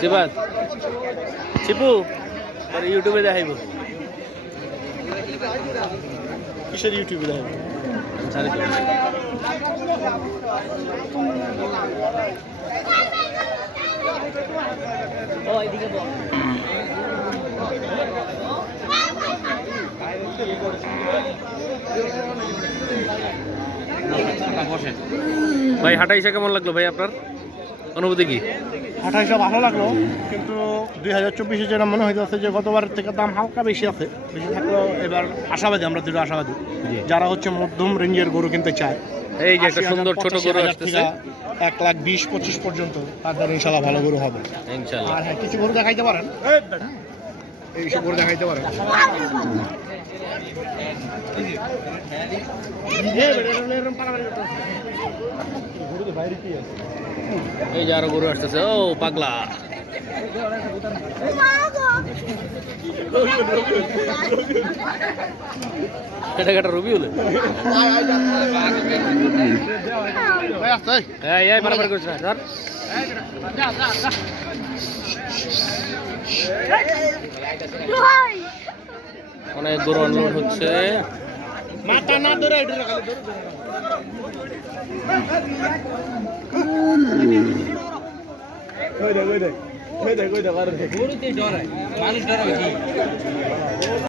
Sea bass চিপু ইউটিউবে দেখাইব কিসের ইউটিউবে দেখাইব ভাই হাঁটা এসে কেমন লাগলো ভাই আপনার অনুভূতি কি? 2800 ভালো লাগলো, কিন্তু 2024-এ যেটা মনে হইতেছে যে গতবারের থেকে দাম হালকা বেশি আছে। বেশি থাকলেও এবার আশাবাদী, আমরা দৃঢ় আশাবাদী যারা হচ্ছে মধ্যম রেঞ্জের গরু কিনতে চায়। এই যে একটা সুন্দর ছোট গরু আসতেছে 1,20,25 পর্যন্ত, তাদের ইনশাল্লাহ ভালো গরু হবে ইনশাআল্লাহ। আর হ্যাঁ, কিছু গরু দেখাইতে পারেন, এইসব গরু দেখাইতে পারেন। এই যে আরো গরু আসতেছে। ও পাগলা এটা একটা রবি হলে বারবার করছে না স্যার। অনেক গরু আনলোড হচ্ছে। মাথা না ধরে মানুষ